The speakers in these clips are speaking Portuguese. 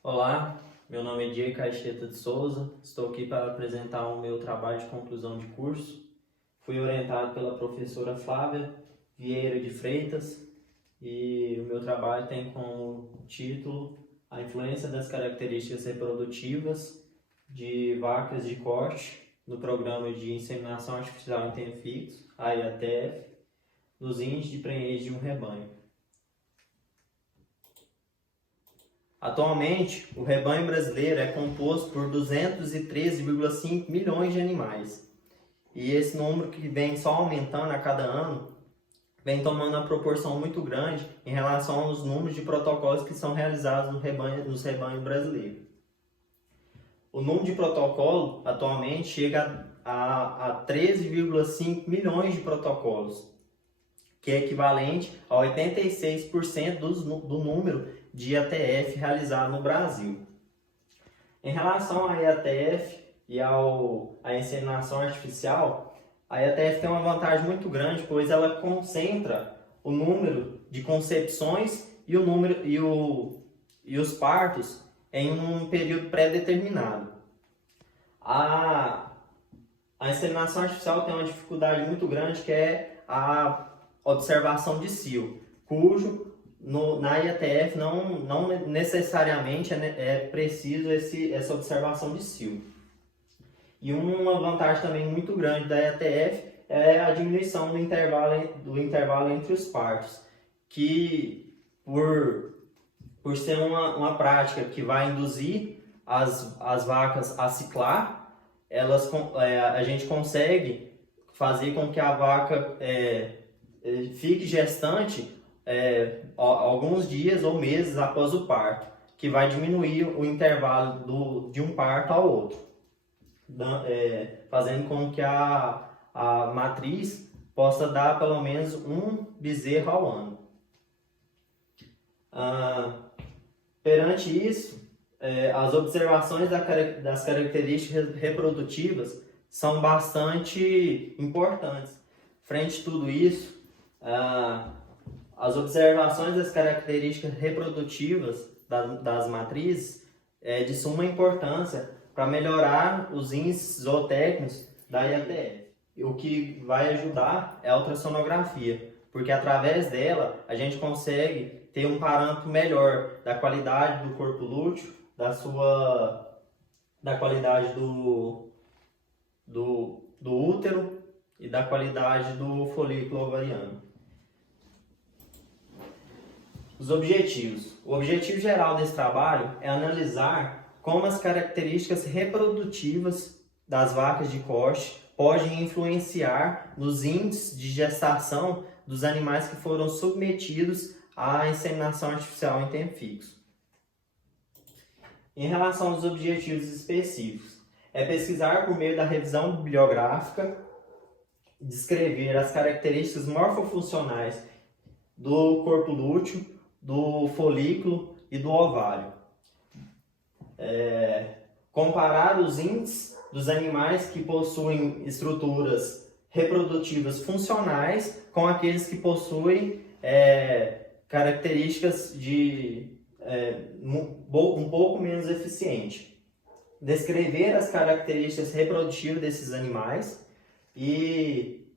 Olá, meu nome é Diego Caixeta de Souza, estou aqui para apresentar o meu trabalho de conclusão de curso. Fui orientado pela professora Flávia Vieira de Freitas e o meu trabalho tem como título A influência das características reprodutivas de vacas de corte no programa de inseminação artificial em tempo fixo, AIATF, nos índices de prenhez de um rebanho. Atualmente, o rebanho brasileiro é composto por 213,5 milhões de animais. E esse número que vem só aumentando a cada ano, vem tomando uma proporção muito grande em relação aos números de protocolos que são realizados nos rebanhos brasileiros. O número de protocolo atualmente chega a 13,5 milhões de protocolos, que é equivalente a 86% do número de IATF realizado no Brasil. Em relação à IATF e à inseminação artificial, a IATF tem uma vantagem muito grande, pois ela concentra o número de concepções e os partos em um período pré-determinado. A inseminação artificial tem uma dificuldade muito grande, que é a observação de cio, cujo na IATF não necessariamente é preciso essa observação de cio. E uma vantagem também muito grande da IATF é a diminuição do intervalo entre os partos, que por ser uma prática que vai induzir as vacas a ciclar, a gente consegue fazer com que a vaca fique gestante alguns dias ou meses após o parto, que vai diminuir o intervalo de um parto ao outro, fazendo com que a matriz possa dar pelo menos um bezerro ao ano. Perante isso, as observações das características reprodutivas são bastante importantes. Frente a tudo isso, as observações das características reprodutivas das matrizes é de suma importância para melhorar os índices zootécnicos da IATF. O que vai ajudar é a ultrassonografia, porque através dela a gente consegue ter um parâmetro melhor da qualidade do corpo lúteo, da qualidade do útero e da qualidade do folículo ovariano. Os objetivos. O objetivo geral desse trabalho é analisar como as características reprodutivas das vacas de corte podem influenciar nos índices de gestação dos animais que foram submetidos à inseminação artificial em tempo fixo. Em relação aos objetivos específicos, é pesquisar por meio da revisão bibliográfica, descrever as características morfofuncionais do corpo lúteo, do folículo e do ovário. Comparar os índices dos animais que possuem estruturas reprodutivas funcionais com aqueles que possuem características um pouco menos eficiente. Descrever as características reprodutivas desses animais e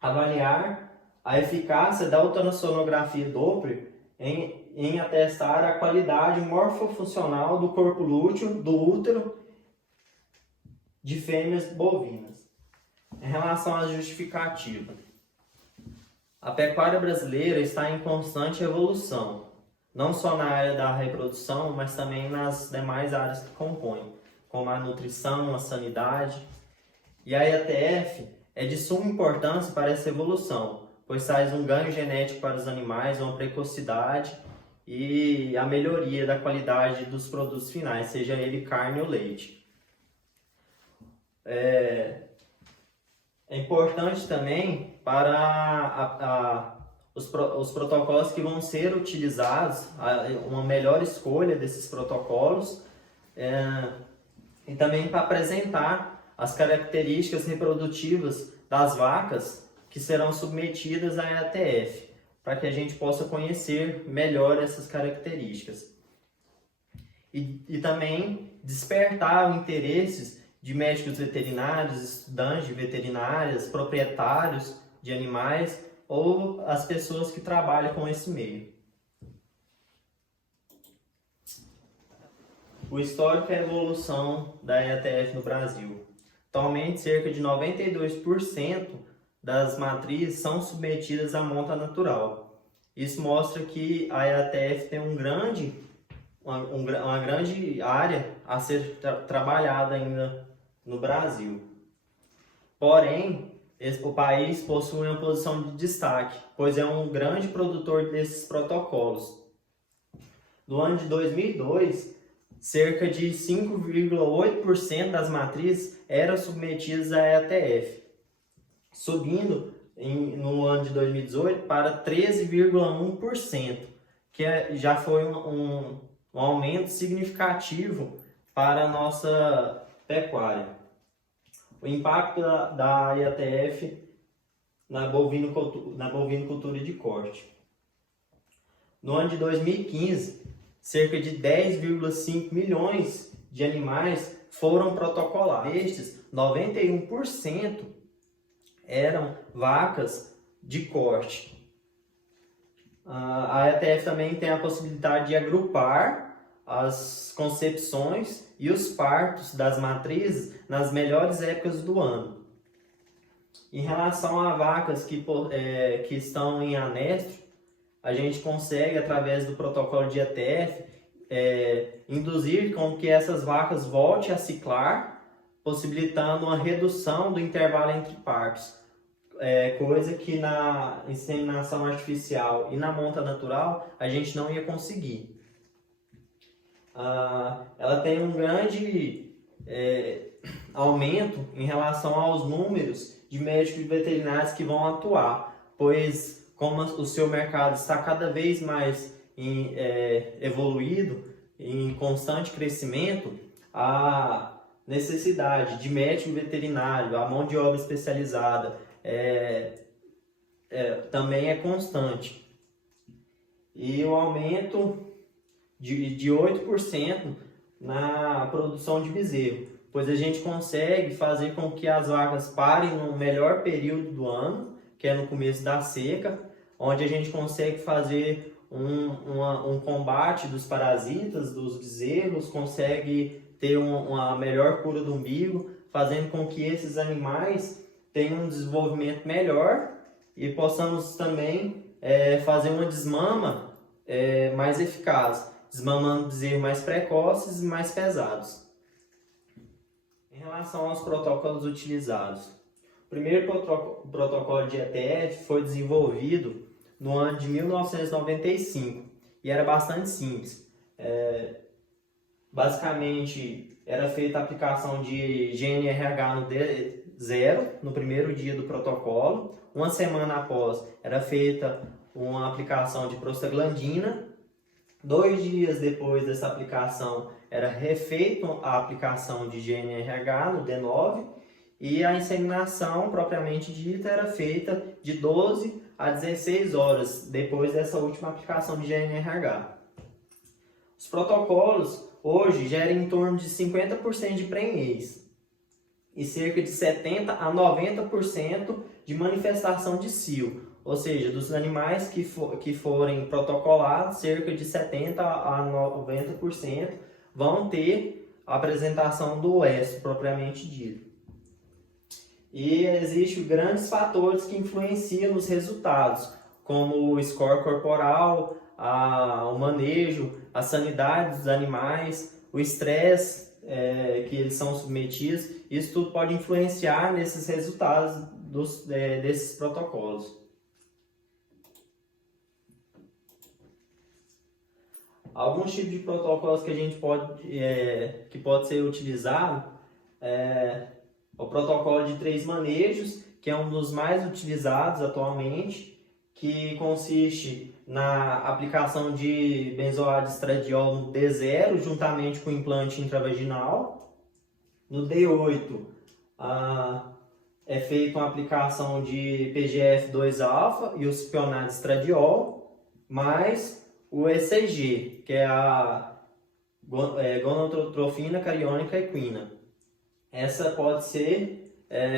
avaliar a eficácia da ultrassonografia Doppler em atestar a qualidade morfofuncional do corpo lúteo, do útero de fêmeas bovinas. Em relação à justificativa, a pecuária brasileira está em constante evolução, não só na área da reprodução, mas também nas demais áreas que compõem, como a nutrição, a sanidade. E a IATF é de suma importância para essa evolução, pois traz um ganho genético para os animais, uma precocidade e a melhoria da qualidade dos produtos finais, seja ele carne ou leite. É importante também para os protocolos que vão ser utilizados, uma melhor escolha desses protocolos, e também para apresentar as características reprodutivas das vacas que serão submetidas à IATF, para que a gente possa conhecer melhor essas características. e também despertar o interesse de médicos veterinários, estudantes de veterinárias, proprietários de animais ou as pessoas que trabalham com esse meio. O histórico e a evolução da IATF no Brasil. Atualmente, cerca de 92% das matrizes são submetidas à monta natural. Isso mostra que a IATF tem uma grande área a ser trabalhada ainda no Brasil. Porém, o país possui uma posição de destaque, pois é um grande produtor desses protocolos. No ano de 2002, cerca de 5,8% das matrizes eram submetidas à IATF, subindo no ano de 2018 para 13,1%, que já foi um aumento significativo para a nossa pecuária. O impacto da IATF na bovinocultura de corte. No ano de 2015, cerca de 10,5 milhões de animais foram protocolados. Destes, 91% eram vacas de corte. A IATF também tem a possibilidade de agrupar as concepções e os partos das matrizes nas melhores épocas do ano. Em relação a vacas que estão em anestro, a gente consegue, através do protocolo de IATF, induzir com que essas vacas voltem a ciclar, possibilitando uma redução do intervalo entre partos. Coisa que na inseminação artificial e na monta natural a gente não ia conseguir. Ela tem um grande aumento em relação aos números de médicos veterinários que vão atuar, pois como o seu mercado está cada vez mais evoluído, em constante crescimento, a necessidade de médico veterinário, a mão de obra especializada também é constante. E o aumento de 8% na produção de bezerro, pois a gente consegue fazer com que as vacas parem no melhor período do ano, que é no começo da seca, onde a gente consegue fazer um combate dos parasitas, dos bezerros, consegue ter uma melhor cura do umbigo, fazendo com que esses animais tenham um desenvolvimento melhor e possamos também fazer uma desmama mais eficaz, desmamando bezerros mais precoces e mais pesados. Em relação aos protocolos utilizados, o primeiro protocolo de IATF foi desenvolvido no ano de 1995 e era bastante simples. Basicamente, era feita a aplicação de GNRH no D0 no primeiro dia do protocolo. Uma semana após, era feita uma aplicação de prostaglandina. 2 dias depois dessa aplicação, era refeita a aplicação de GNRH no D9 e a inseminação propriamente dita era feita de 12 a 16 horas depois dessa última aplicação de GNRH. Os protocolos hoje geram em torno de 50% de prenhez e cerca de 70 a 90% de manifestação de cio, ou seja, dos animais que forem protocolados, cerca de 70 a 90% vão ter a apresentação do estro propriamente dito. E existem grandes fatores que influenciam nos resultados, como o score corporal, o manejo, a sanidade dos animais, o estresse que eles são submetidos. Isso tudo pode influenciar nesses resultados desses protocolos. Alguns tipos de protocolos que a gente pode ser utilizado o protocolo de 3 manejos, que é um dos mais utilizados atualmente, que consiste na aplicação de benzoato de estradiol no D0, juntamente com o implante intravaginal. No D8, é feita uma aplicação de PGF2-alfa e o cipionato de estradiol, mais o ECG, que é a gonadotrofina cariônica equina. Essa pode ser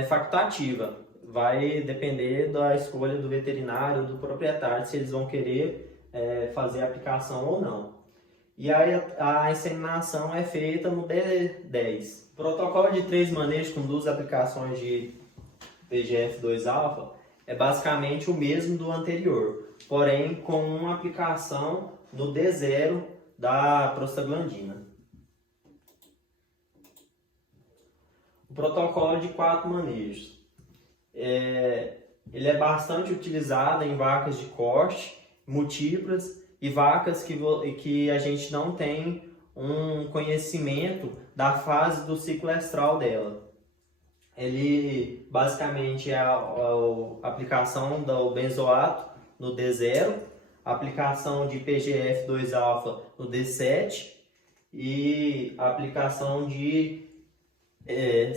facultativa, vai depender da escolha do veterinário, do proprietário, se eles vão querer fazer a aplicação ou não. E aí a inseminação é feita no D10. O protocolo de 3 manejos com 2 aplicações de PGF2-alfa é basicamente o mesmo do anterior, porém com uma aplicação no D0 da prostaglandina. O protocolo de 4 manejos. Ele é bastante utilizado em vacas de corte, múltiplas e vacas que a gente não tem um conhecimento da fase do ciclo estral dela. Ele basicamente é a aplicação do benzoato no D0, a aplicação de PGF2-alfa no D7 e a aplicação de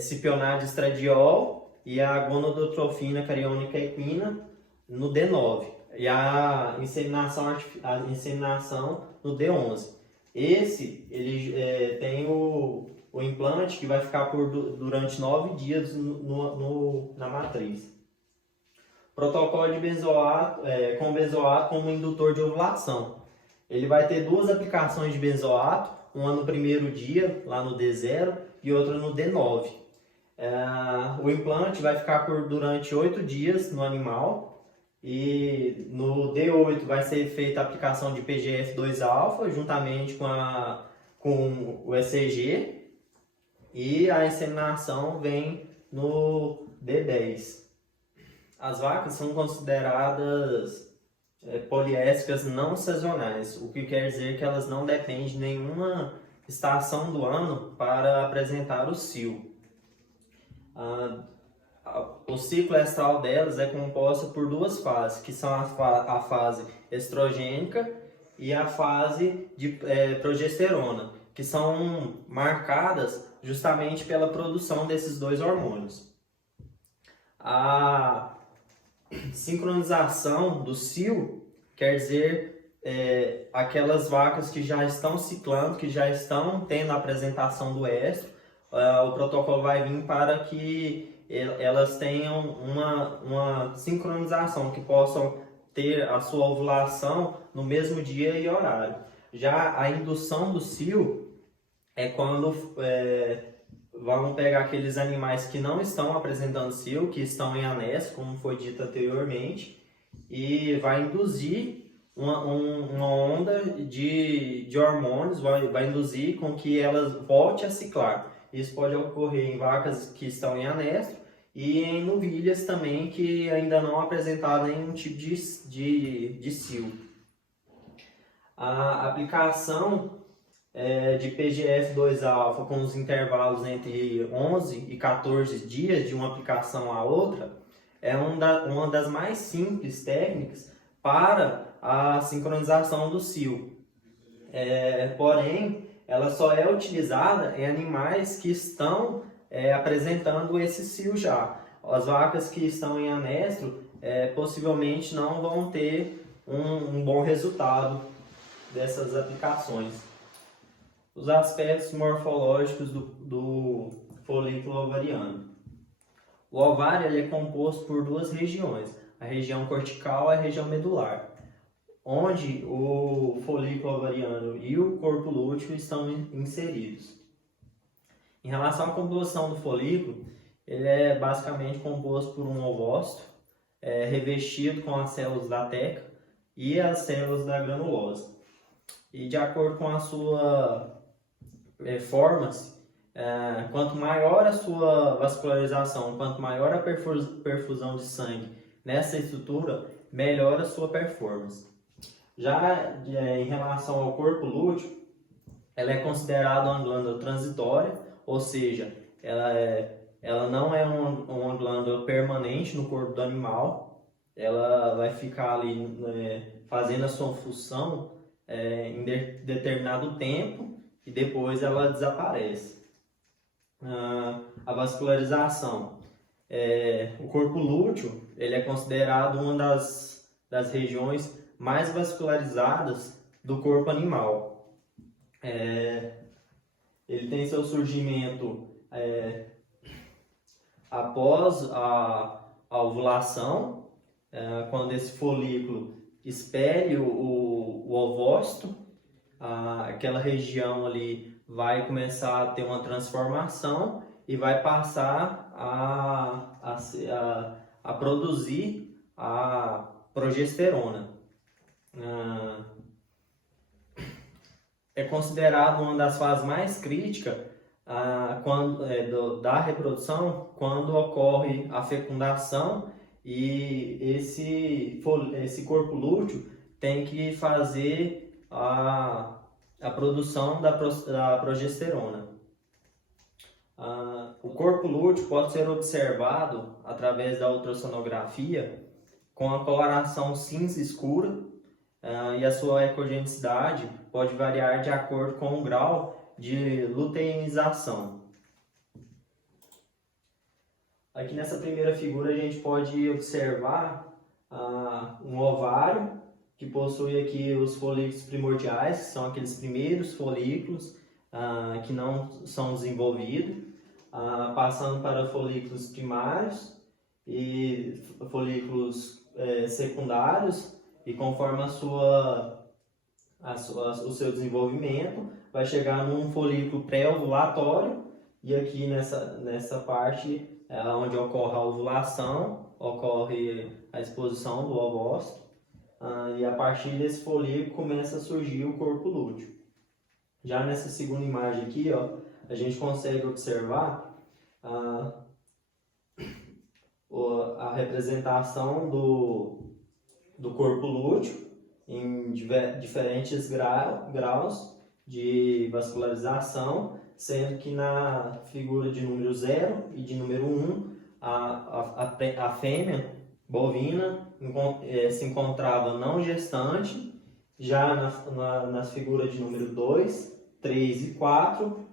cipionato de estradiol e a gonadotrofina cariônica equina no D9 e a inseminação no D11. Ele tem o implante que vai ficar durante 9 dias na matriz. Protocolo de benzoato, com benzoato como indutor de ovulação. Ele vai ter 2 aplicações de benzoato, uma no primeiro dia, lá no D0, e outra no D9. O implante vai ficar durante 8 dias no animal, e no D8 vai ser feita a aplicação de PGF2-alfa, juntamente com o ECG, e a inseminação vem no D10. As vacas são consideradas poliéstricas não sazonais, o que quer dizer que elas não dependem de nenhuma estação do ano para apresentar o cio. O ciclo estral delas é composto por 2 fases, que são a fase estrogênica e a fase de progesterona, que são marcadas justamente pela produção desses 2 hormônios. A sincronização do cio quer dizer aquelas vacas que já estão ciclando, que já estão tendo a apresentação do estro. O protocolo vai vir para que elas tenham uma sincronização, que possam ter a sua ovulação no mesmo dia e horário. Já a indução do cio é quando vamos pegar aqueles animais que não estão apresentando cio, que estão em anestro, como foi dito anteriormente, e vai induzir uma onda de hormônios, vai induzir com que elas voltem a ciclar. Isso pode ocorrer em vacas que estão em anestro e em novilhas também que ainda não apresentaram nenhum tipo de cio. A aplicação de PGF2-alfa com os intervalos entre 11 e 14 dias de uma aplicação à outra é uma das mais simples técnicas para a sincronização do cio. Porém, ela só é utilizada em animais que estão apresentando esse cio já. As vacas que estão em anestro possivelmente não vão ter um bom resultado dessas aplicações. Os aspectos morfológicos do folículo ovariano. O ovário ele é composto por 2 regiões, a região cortical e a região medular, onde o folículo ovariano e o corpo lúteo estão inseridos. Em relação à composição do folículo, ele é basicamente composto por um ovócito revestido com as células da teca e as células da granulose. E de acordo com a sua forma, quanto maior a sua vascularização, quanto maior a perfusão de sangue nessa estrutura, melhor a sua performance. Já em relação ao corpo lúteo, ela é considerada uma glândula transitória, ou seja, ela não é uma glândula permanente no corpo do animal, ela vai ficar ali fazendo a sua função em determinado tempo e depois ela desaparece. A vascularização. O corpo lúteo ele é considerado uma das regiões mais vascularizadas do corpo animal. ele tem seu surgimento após a ovulação, quando esse folículo expele o ovócito, aquela região ali vai começar a ter uma transformação e vai passar a produzir a progesterona. É considerado uma das fases mais críticas da reprodução, quando ocorre a fecundação e esse corpo lúteo tem que fazer a produção da progesterona. O corpo lúteo pode ser observado através da ultrassonografia com a coloração cinza escura, e a sua ecogenicidade pode variar de acordo com o grau de luteinização. Aqui nessa primeira figura a gente pode observar um ovário que possui aqui os folículos primordiais, que são aqueles primeiros folículos que não são desenvolvidos, passando para folículos primários e folículos secundários, e conforme o seu desenvolvimento, vai chegar num folículo pré-ovulatório, e aqui nessa parte onde ocorre a ovulação, ocorre a exposição do ovócito, e a partir desse folículo começa a surgir o corpo lúteo. Já nessa segunda imagem aqui, a gente consegue observar a representação do corpo lúteo em diferentes graus de vascularização, sendo que na figura de número 0 e de número 1, a fêmea bovina se encontrava não gestante. Já na figura de número 2, 3 e 4,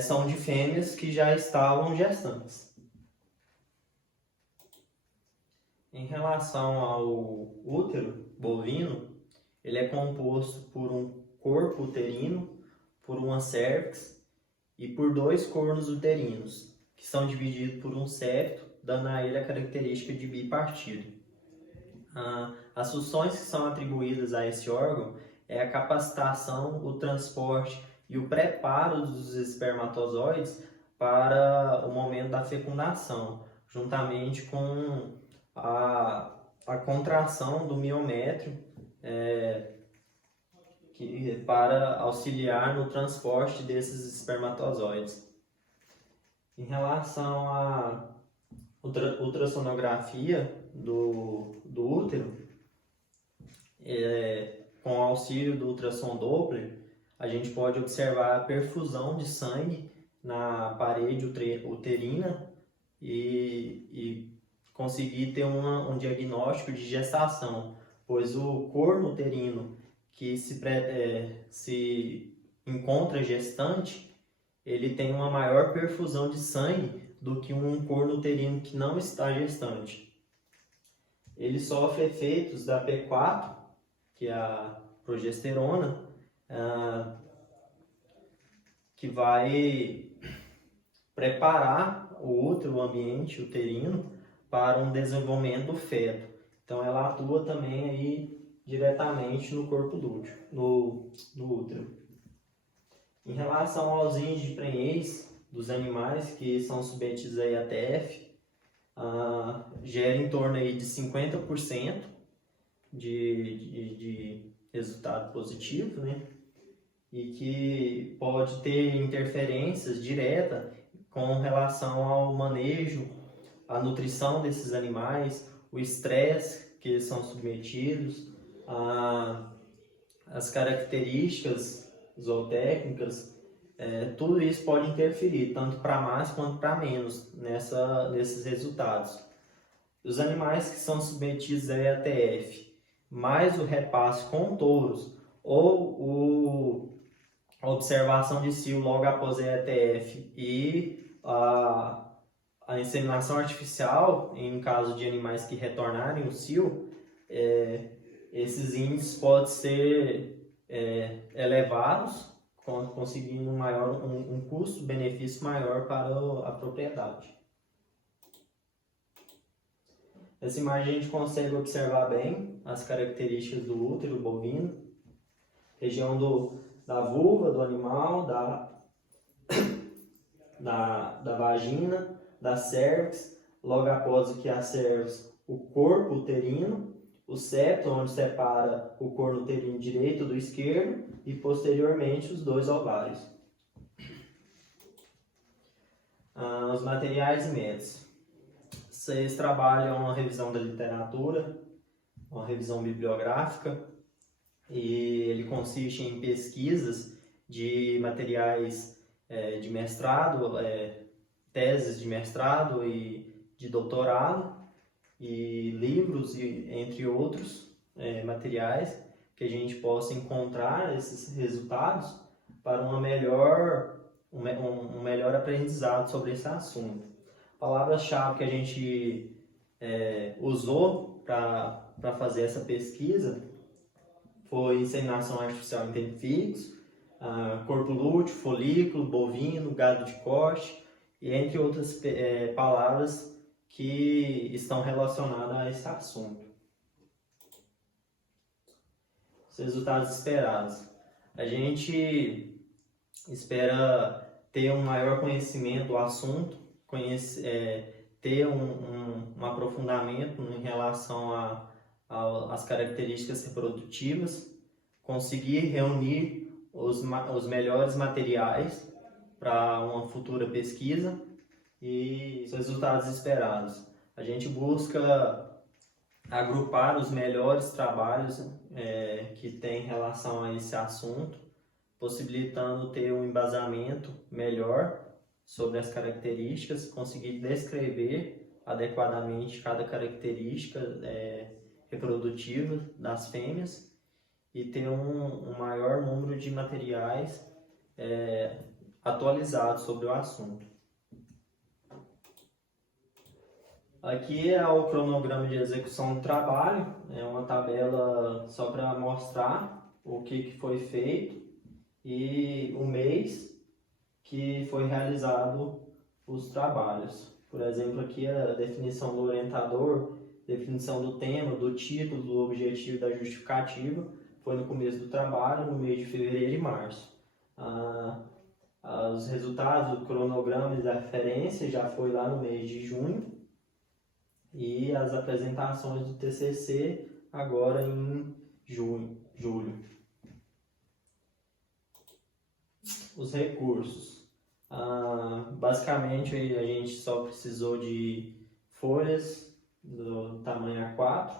são de fêmeas que já estavam gestantes. Em relação ao útero bovino, ele é composto por um corpo uterino, por uma cervix e por 2 cornos uterinos, que são divididos por um septo, dando a ele a característica de bipartido. As funções que são atribuídas a esse órgão é a capacitação, o transporte e o preparo dos espermatozoides para o momento da fecundação, juntamente com a contração do miométrio, para auxiliar no transporte desses espermatozoides. Em relação à ultrassonografia do útero, com o auxílio do ultrassom Doppler, a gente pode observar a perfusão de sangue na parede uterina e conseguir ter um diagnóstico de gestação, pois o corno uterino que se encontra gestante, ele tem uma maior perfusão de sangue do que um corno uterino que não está gestante. Ele sofre efeitos da P4, que é a progesterona, que vai preparar o útero, o ambiente uterino, para um desenvolvimento do feto. Então ela atua também aí diretamente no corpo lúteo, no útero. Em relação aos índices de prenhez dos animais que são submetidos a IATF, gera em torno aí de 50% de resultado positivo, né? E que pode ter interferências diretas com relação ao manejo, à nutrição desses animais, o estresse que eles são submetidos, as características zootécnicas, tudo isso pode interferir, tanto para mais quanto para menos, nesses resultados. Os animais que são submetidos a EATF, mais o repasse com touros, ou a observação de cio logo após a EATF e a inseminação artificial, em caso de animais que retornarem o cio, esses índices podem ser elevados, conseguindo um custo-benefício maior para a propriedade. Nessa imagem a gente consegue observar bem as características do útero bovino, região da vulva do animal, da vagina, da cervix, logo após aqui a cervix, o corpo uterino, o septo, onde separa o corno uterino direito do esquerdo, e posteriormente os dois ovários. Os materiais e métodos. Vocês trabalham uma revisão da literatura, uma revisão bibliográfica, e ele consiste em pesquisas de materiais de mestrado, teses de mestrado e de doutorado, e livros, entre outros materiais, que a gente possa encontrar esses resultados para um melhor aprendizado sobre esse assunto. Palavras-chave que a gente usou para fazer essa pesquisa foi inseminação artificial em tempo fixo, corpo lúteo, folículo, bovino, gado de corte, e entre outras palavras que estão relacionadas a esse assunto. Os resultados esperados. A gente espera ter um maior conhecimento do assunto, ter um aprofundamento em relação às características reprodutivas, conseguir reunir os melhores materiais para uma futura pesquisa e os resultados esperados. A gente busca agrupar os melhores trabalhos que têm relação a esse assunto, possibilitando ter um embasamento melhor sobre as características, conseguir descrever adequadamente cada característica reprodutiva das fêmeas e ter um maior número de materiais atualizados sobre o assunto. Aqui é o cronograma de execução do trabalho, é uma tabela só para mostrar o que foi feito e o mês que foi realizado os trabalhos. Por exemplo, aqui a definição do orientador, definição do tema, do título, do objetivo e da justificativa foi no começo do trabalho, no mês de fevereiro e março. Os resultados, o cronograma da referência já foi lá no mês de junho, e as apresentações do TCC agora em julho. Os recursos. Basicamente a gente só precisou de folhas do tamanho A4,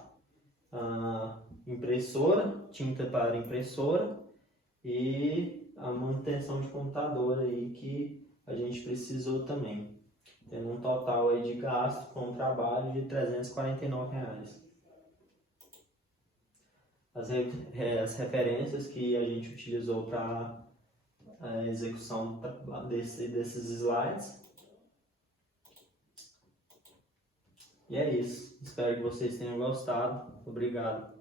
impressora, tinta para impressora e a manutenção de computador aí que a gente precisou também. Tendo um total aí de gasto com o trabalho de R$349. As referências que a gente utilizou para a execução desses slides. E é isso. Espero que vocês tenham gostado. Obrigado.